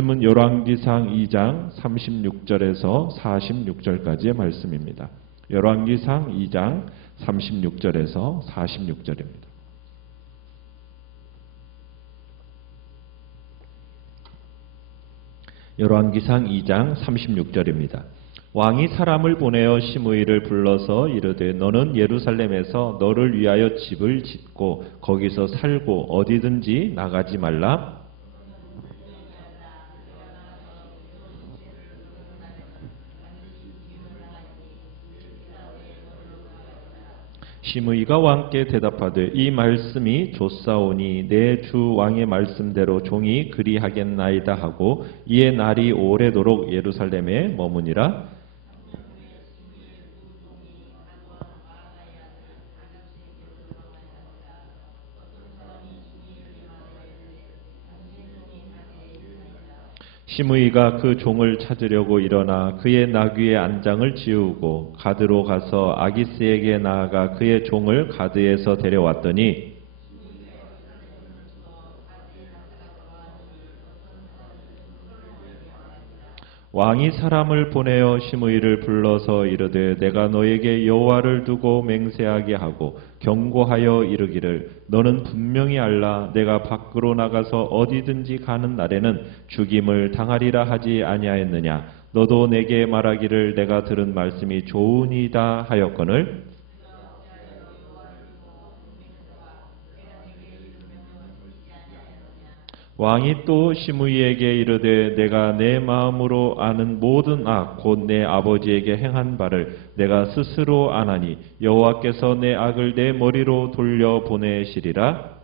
말씀은 열왕기상 2장 36절에서 46절까지의 말씀입니다. 열왕기상 2장 36절에서 46절입니다. 열왕기상 2장 36절입니다. 왕이 사람을 보내어 시므이를 불러서 이르되 너는 예루살렘에서 너를 위하여 집을 짓고 거기서 살고 어디든지 나가지 말라. 시므이가 왕께 대답하되 이 말씀이 좋사오니 내 주 왕의 말씀대로 종이 그리하겠나이다 하고 이에 날이 오래도록 예루살렘에 머무니라. 시므이가 그 종을 찾으려고 일어나 그의 나귀의 안장을 지우고 가드로 가서 아기스에게 나아가 그의 종을 가드에서 데려왔더니 왕이 사람을 보내어 시므이를 불러서 이르되 내가 너에게 여호와를 두고 맹세하게 하고 경고하여 이르기를 너는 분명히 알라 내가 밖으로 나가서 어디든지 가는 날에는 죽임을 당하리라 하지 아니하였느냐. 너도 내게 말하기를 내가 들은 말씀이 좋으니이다 하였거늘 왕이 또 시므이에게 이르되 내가 내 마음으로 아는 모든 악 곧 내 아버지에게 행한 바를 내가 스스로 아나니 여호와께서 내 악을 내 머리로 돌려 보내시리라.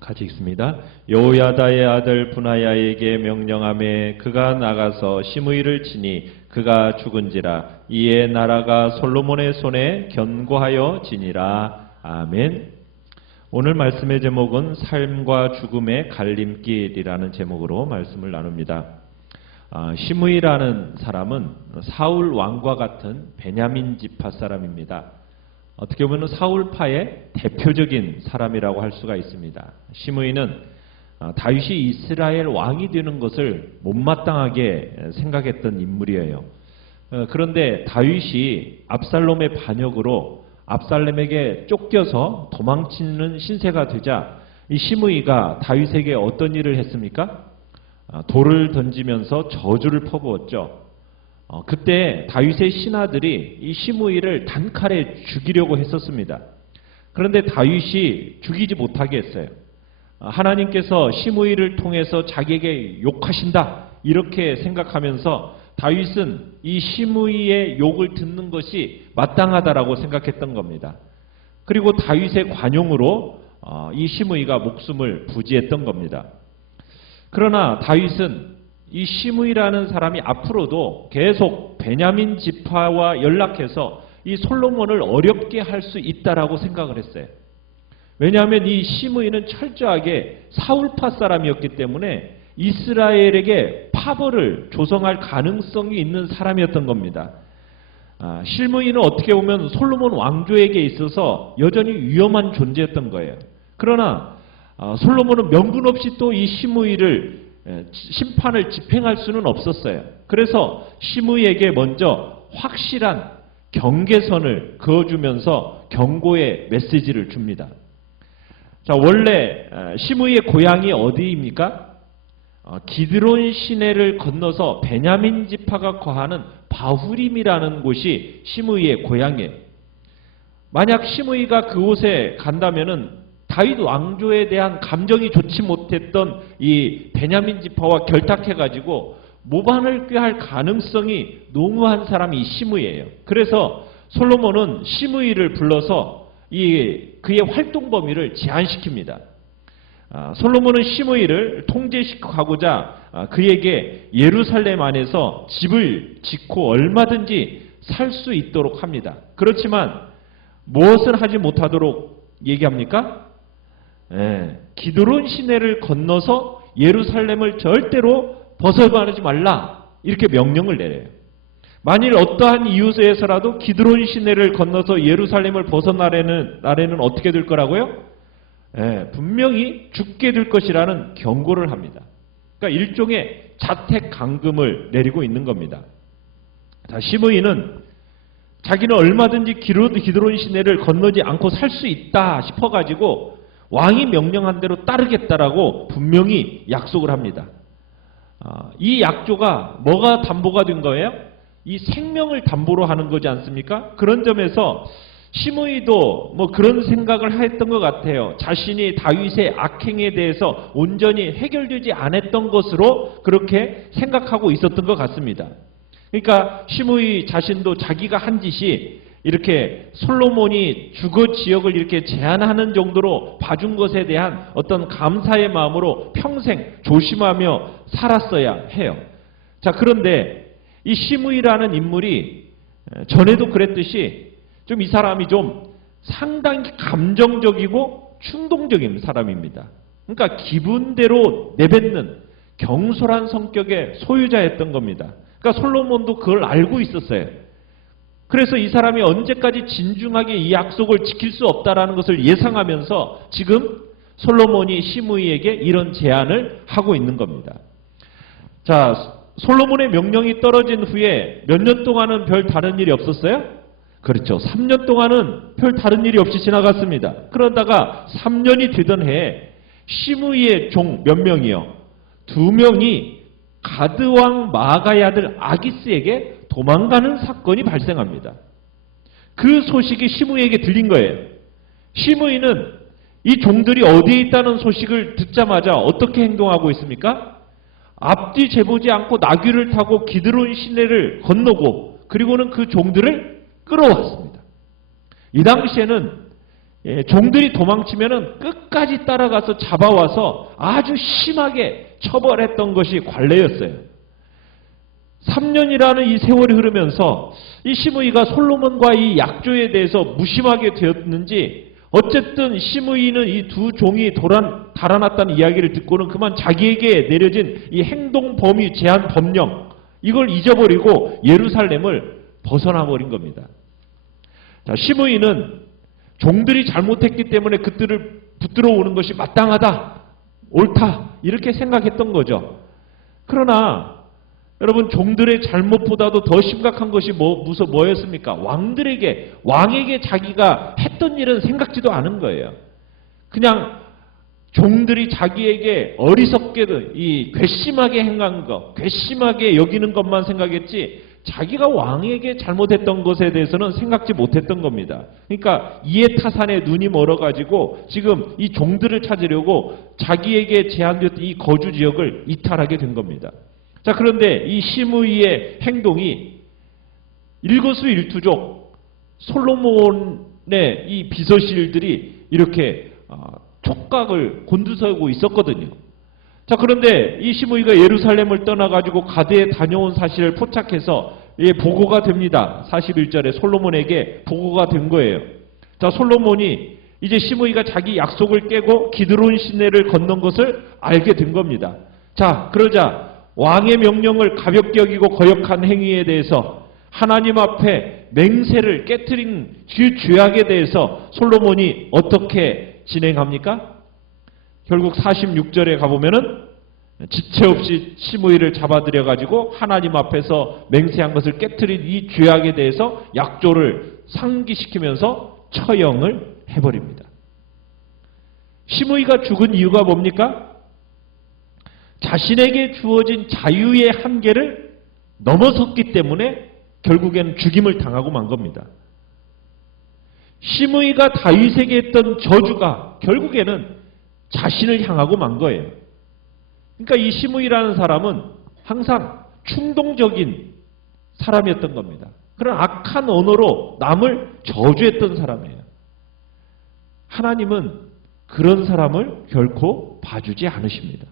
같이 읽습니다. 여호야다의 아들 분하야에게 명령하매 그가 나가서 시므이를 치니 그가 죽은지라. 이에 나라가 솔로몬의 손에 견고하여 지니라. 아멘. 오늘 말씀의 제목은 삶과 죽음의 갈림길이라는 제목으로 말씀을 나눕니다. 시므이라는 사람은 사울 왕과 같은 베냐민 지파 사람입니다. 어떻게 보면 사울파의 대표적인 사람이라고 할 수가 있습니다. 시므이는 다윗이 이스라엘 왕이 되는 것을 못마땅하게 생각했던 인물이에요. 그런데 다윗이 압살롬의 반역으로 압살롬에게 쫓겨서 도망치는 신세가 되자 이 시므이가 다윗에게 어떤 일을 했습니까? 돌을 던지면서 저주를 퍼부었죠. 그때 다윗의 신하들이 이 시므이를 단칼에 죽이려고 했었습니다. 그런데 다윗이 죽이지 못하게 했어요. 하나님께서 시므이를 통해서 자기에게 욕하신다 이렇게 생각하면서 다윗은 이 시므이의 욕을 듣는 것이 마땅하다라고 생각했던 겁니다. 그리고 다윗의 관용으로 이 시므이가 목숨을 부지했던 겁니다. 그러나 다윗은 이 시므이라는 사람이 앞으로도 계속 베냐민 지파와 연락해서 이 솔로몬을 어렵게 할 수 있다라고 생각을 했어요. 왜냐하면 이 시므이는 철저하게 사울파 사람이었기 때문에 이스라엘에게 파벌을 조성할 가능성이 있는 사람이었던 겁니다. 시므이는 어떻게 보면 솔로몬 왕조에게 있어서 여전히 위험한 존재였던 거예요. 그러나 솔로몬은 명분 없이 또 이 시므이를 심판을 집행할 수는 없었어요. 그래서 시므이에게 먼저 확실한 경계선을 그어주면서 경고의 메시지를 줍니다. 자, 원래 시므이의 고향이 어디입니까? 기드론 시내를 건너서 베냐민 지파가 거하는 바후림이라는 곳이 시므이의 고향이에요. 만약 시므이가 그곳에 간다면은 다윗 왕조에 대한 감정이 좋지 못했던 이 베냐민 지파와 결탁해가지고 모반을 꾀할 가능성이 농후한 사람이 이 시므이예요. 그래서 솔로몬은 시므이를 불러서 그의 활동 범위를 제한시킵니다. 솔로몬은 시므이를 통제시키고자 그에게 예루살렘 안에서 집을 짓고 얼마든지 살 수 있도록 합니다. 그렇지만 무엇을 하지 못하도록 얘기합니까? 기드론 시내를 건너서 예루살렘을 절대로 벗어나지 말라 이렇게 명령을 내려요. 만일 어떠한 이유에서라도 기드론 시내를 건너서 예루살렘을 벗어나려는 어떻게 될 거라고요? 분명히 죽게 될 것이라는 경고를 합니다. 그러니까 일종의 자택 감금을 내리고 있는 겁니다. 자, 시므이는 자기는 얼마든지 기드론 시내를 건너지 않고 살 수 있다 싶어가지고 왕이 명령한 대로 따르겠다라고 분명히 약속을 합니다. 이 약조가 뭐가 담보가 된 거예요? 이 생명을 담보로 하는 거지 않습니까? 그런 점에서 시므이도 뭐 그런 생각을 했던 것 같아요. 자신이 다윗의 악행에 대해서 온전히 해결되지 않았던 것으로 그렇게 생각하고 있었던 것 같습니다. 그러니까 시므이 자신도 자기가 한 짓이 이렇게 솔로몬이 주거 지역을 이렇게 제한하는 정도로 봐준 것에 대한 어떤 감사의 마음으로 평생 조심하며 살았어야 해요. 자, 그런데 이 시므이라는 인물이 전에도 그랬듯이 좀 이 사람이 좀 상당히 감정적이고 충동적인 사람입니다. 그러니까 기분대로 내뱉는 경솔한 성격의 소유자였던 겁니다. 그러니까 솔로몬도 그걸 알고 있었어요. 그래서 이 사람이 언제까지 진중하게 이 약속을 지킬 수 없다라는 것을 예상하면서 지금 솔로몬이 시므이에게 이런 제안을 하고 있는 겁니다. 자, 솔로몬의 명령이 떨어진 후에 몇 년 동안은 별 다른 일이 없었어요? 그렇죠. 3년 동안은 별 다른 일이 없이 지나갔습니다. 그러다가 3년이 되던 해에 시므이의 종 몇 명이요? 2명이 가드왕 마아가의 아들 아기스에게 도망가는 사건이 발생합니다. 그 소식이 시므이에게 들린 거예요. 시므이는 이 종들이 어디에 있다는 소식을 듣자마자 어떻게 행동하고 있습니까? 앞뒤 재보지 않고 나귀를 타고 기드론 시내를 건너고 그리고는 그 종들을 끌어왔습니다. 이 당시에는 종들이 도망치면은 끝까지 따라가서 잡아와서 아주 심하게 처벌했던 것이 관례였어요. 3년이라는 이 세월이 흐르면서 이 시므이가 솔로몬과 이 약조에 대해서 무심하게 되었는지 어쨌든 시므이는 이 두 종이 달아났다는 이야기를 듣고는 그만 자기에게 내려진 이 행동 범위 제한 법령 이걸 잊어버리고 예루살렘을 벗어나 버린 겁니다. 자, 시므이는 종들이 잘못했기 때문에 그들을 붙들어 오는 것이 마땅하다, 옳다 이렇게 생각했던 거죠. 그러나 여러분 종들의 잘못보다도 더 심각한 것이 뭐였습니까? 왕에게 자기가 했던 일은 생각지도 않은 거예요. 그냥 종들이 자기에게 어리석게도 이 괘씸하게 행한 것, 괘씸하게 여기는 것만 생각했지 자기가 왕에게 잘못했던 것에 대해서는 생각지 못했던 겁니다. 그러니까 이해타산에 눈이 멀어가지고 지금 이 종들을 찾으려고 자기에게 제한되었던 이 거주 지역을 이탈하게 된 겁니다. 자, 그런데 이 시므이의 행동이 일거수일투족 솔로몬의 이 비서실들이 이렇게 촉각을 곤두세우고 있었거든요. 자, 그런데 이 시므이가 예루살렘을 떠나가지고 가드에 다녀온 사실을 포착해서 보고가 됩니다. 41절에 솔로몬에게 보고가 된 거예요. 자, 솔로몬이 이제 시므이가 자기 약속을 깨고 기드론 시내를 건넌 것을 알게 된 겁니다. 자, 그러자 왕의 명령을 가볍게 여기고 거역한 행위에 대해서 하나님 앞에 맹세를 깨트린 그 죄악에 대해서 솔로몬이 어떻게 진행합니까? 결국 46절에 가보면은 지체 없이 시므이를 잡아들여 가지고 하나님 앞에서 맹세한 것을 깨트린 이 죄악에 대해서 약조를 상기시키면서 처형을 해버립니다. 시므이가 죽은 이유가 뭡니까? 자신에게 주어진 자유의 한계를 넘어섰기 때문에 결국에는 죽임을 당하고 만 겁니다. 시므이가 다윗에게 했던 저주가 결국에는 자신을 향하고 만 거예요. 그러니까 이 시므이라는 사람은 항상 충동적인 사람이었던 겁니다. 그런 악한 언어로 남을 저주했던 사람이에요. 하나님은 그런 사람을 결코 봐주지 않으십니다.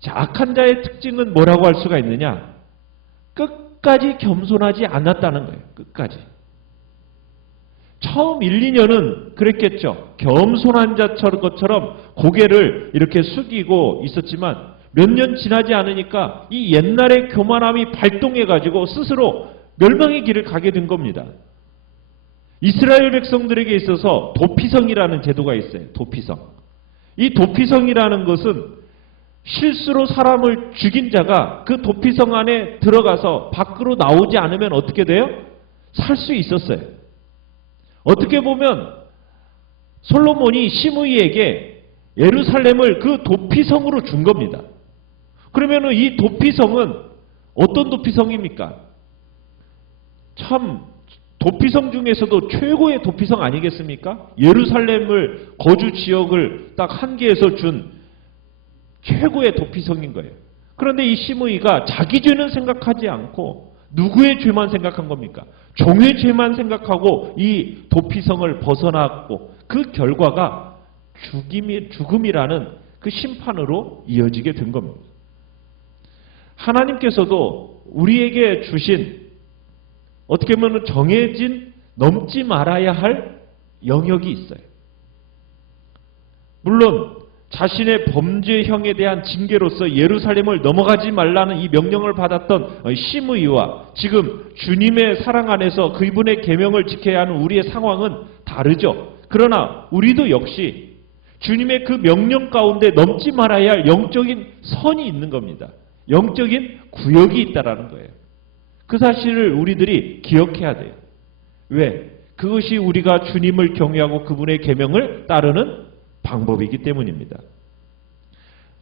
자, 악한 자의 특징은 뭐라고 할 수가 있느냐? 끝까지 겸손하지 않았다는 거예요. 끝까지. 처음 1, 2년은 그랬겠죠. 겸손한 자처럼 고개를 이렇게 숙이고 있었지만 몇 년 지나지 않으니까 이 옛날의 교만함이 발동해가지고 스스로 멸망의 길을 가게 된 겁니다. 이스라엘 백성들에게 있어서 도피성이라는 제도가 있어요. 도피성. 이 도피성이라는 것은 실수로 사람을 죽인 자가 그 도피성 안에 들어가서 밖으로 나오지 않으면 어떻게 돼요? 살 수 있었어요. 어떻게 보면 솔로몬이 시므이에게 예루살렘을 그 도피성으로 준 겁니다. 그러면 이 도피성은 어떤 도피성입니까? 참 도피성 중에서도 최고의 도피성 아니겠습니까? 예루살렘을 거주 지역을 딱 한 개에서 준 최고의 도피성인 거예요. 그런데 이 시므이가 자기 죄는 생각하지 않고 누구의 죄만 생각한 겁니까? 종의 죄만 생각하고 이 도피성을 벗어났고 그 결과가 죽음이라는 그 심판으로 이어지게 된 겁니다. 하나님께서도 우리에게 주신 어떻게 보면 정해진 넘지 말아야 할 영역이 있어요. 물론 자신의 범죄형에 대한 징계로서 예루살렘을 넘어가지 말라는 이 명령을 받았던 시므이와 지금 주님의 사랑 안에서 그분의 계명을 지켜야 하는 우리의 상황은 다르죠. 그러나 우리도 역시 주님의 그 명령 가운데 넘지 말아야 할 영적인 선이 있는 겁니다. 영적인 구역이 있다라는 거예요. 그 사실을 우리들이 기억해야 돼요. 왜? 그것이 우리가 주님을 경외하고 그분의 계명을 따르는 방법이기 때문입니다.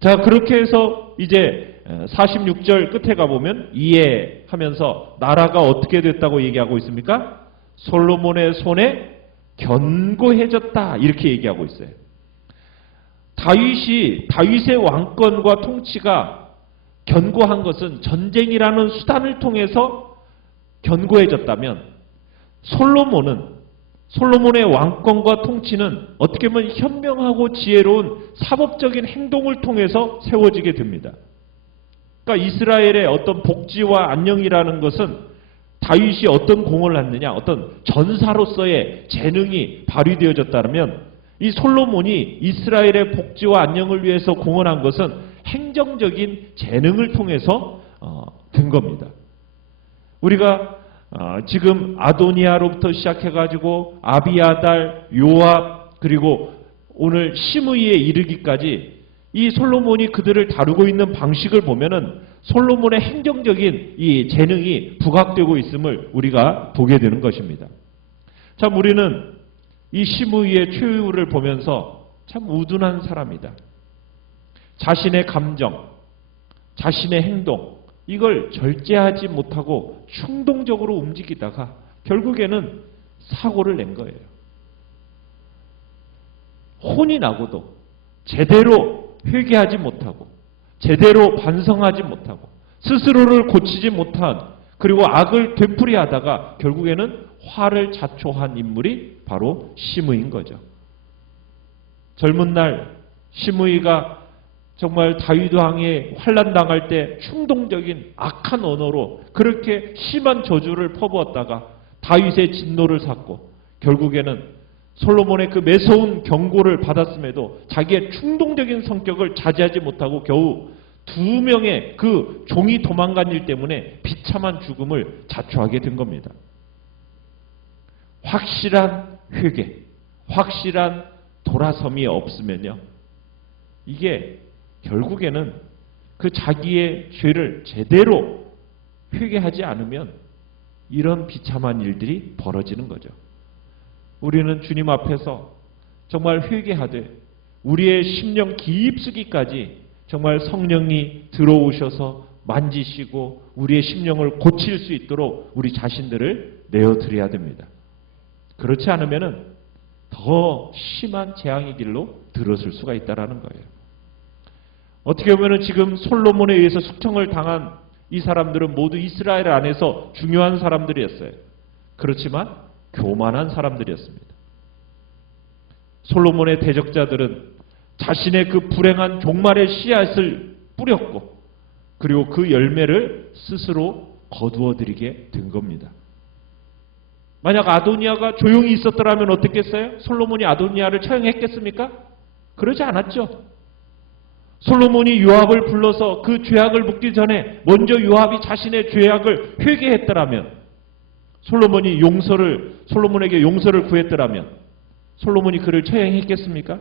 자, 그렇게 해서 이제 46절 끝에 가보면 이해하면서 나라가 어떻게 됐다고 얘기하고 있습니까? 솔로몬의 손에 견고해졌다 이렇게 얘기하고 있어요. 다윗의 왕권과 통치가 견고한 것은 전쟁이라는 수단을 통해서 견고해졌다면 솔로몬의 왕권과 통치는 어떻게 보면 현명하고 지혜로운 사법적인 행동을 통해서 세워지게 됩니다. 그러니까 이스라엘의 어떤 복지와 안녕이라는 것은 다윗이 어떤 공을 했느냐, 어떤 전사로서의 재능이 발휘되어졌다면 이 솔로몬이 이스라엘의 복지와 안녕을 위해서 공헌한 것은 행정적인 재능을 통해서 된 겁니다. 우리가 지금 아도니아로부터 시작해가지고 아비아달, 요압 그리고 오늘 시므이에 이르기까지 이 솔로몬이 그들을 다루고 있는 방식을 보면은 솔로몬의 행정적인 이 재능이 부각되고 있음을 우리가 보게 되는 것입니다. 참 우리는 이 시므이의 최후를 보면서 참 우둔한 사람이다. 자신의 감정, 자신의 행동 이걸 절제하지 못하고 충동적으로 움직이다가 결국에는 사고를 낸 거예요. 혼이 나고도 제대로 회개하지 못하고 제대로 반성하지 못하고 스스로를 고치지 못한 그리고 악을 되풀이하다가 결국에는 화를 자초한 인물이 바로 시므이인 거죠. 젊은 날 시므이가 정말 다윗 왕이 환난 당할 때 충동적인 악한 언어로 그렇게 심한 저주를 퍼부었다가 다윗의 진노를 샀고 결국에는 솔로몬의 그 매서운 경고를 받았음에도 자기의 충동적인 성격을 자제하지 못하고 겨우 2명의 그 종이 도망간 일 때문에 비참한 죽음을 자초하게 된 겁니다. 확실한 회개, 확실한 돌아섬이 없으면요. 이게 결국에는 그 자기의 죄를 제대로 회개하지 않으면 이런 비참한 일들이 벌어지는 거죠. 우리는 주님 앞에서 정말 회개하되 우리의 심령 깊숙이까지 정말 성령이 들어오셔서 만지시고 우리의 심령을 고칠 수 있도록 우리 자신들을 내어드려야 됩니다. 그렇지 않으면 더 심한 재앙의 길로 들어설 수가 있다는 거예요. 어떻게 보면 지금 솔로몬에 의해서 숙청을 당한 이 사람들은 모두 이스라엘 안에서 중요한 사람들이었어요. 그렇지만 교만한 사람들이었습니다. 솔로몬의 대적자들은 자신의 그 불행한 종말의 씨앗을 뿌렸고 그리고 그 열매를 스스로 거두어들이게 된 겁니다. 만약 아도니아가 조용히 있었더라면 어땠겠어요? 솔로몬이 아도니아를 처형했겠습니까? 그러지 않았죠. 솔로몬이 요압을 불러서 그 죄악을 묻기 전에 먼저 요압이 자신의 죄악을 회개했더라면, 솔로몬에게 용서를 구했더라면 솔로몬이 그를 처형했겠습니까?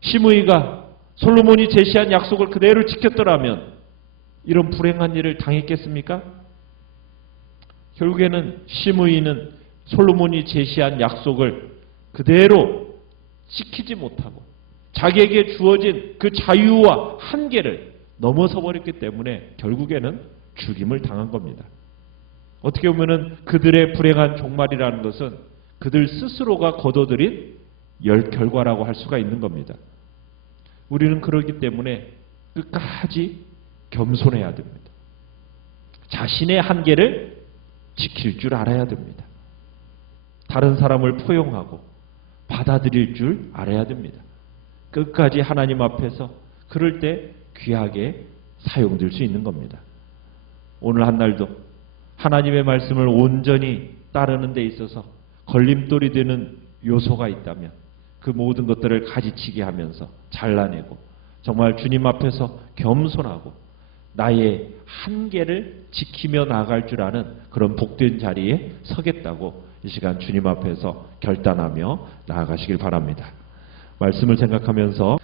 시므이가 솔로몬이 제시한 약속을 그대로 지켰더라면 이런 불행한 일을 당했겠습니까? 결국에는 시므이는 솔로몬이 제시한 약속을 그대로 지키지 못하고 자기에게 주어진 그 자유와 한계를 넘어서 버렸기 때문에 결국에는 죽임을 당한 겁니다. 어떻게 보면은 그들의 불행한 종말이라는 것은 그들 스스로가 거둬들인 결과라고 할 수가 있는 겁니다. 우리는 그러기 때문에 끝까지 겸손해야 됩니다. 자신의 한계를 지킬 줄 알아야 됩니다. 다른 사람을 포용하고 받아들일 줄 알아야 됩니다. 끝까지 하나님 앞에서 그럴 때 귀하게 사용될 수 있는 겁니다. 오늘 한 날도 하나님의 말씀을 온전히 따르는 데 있어서 걸림돌이 되는 요소가 있다면 그 모든 것들을 가지치게 하면서 잘라내고 정말 주님 앞에서 겸손하고 나의 한계를 지키며 나아갈 줄 아는 그런 복된 자리에 서겠다고 이 시간 주님 앞에서 결단하며 나아가시길 바랍니다. 말씀을 생각하면서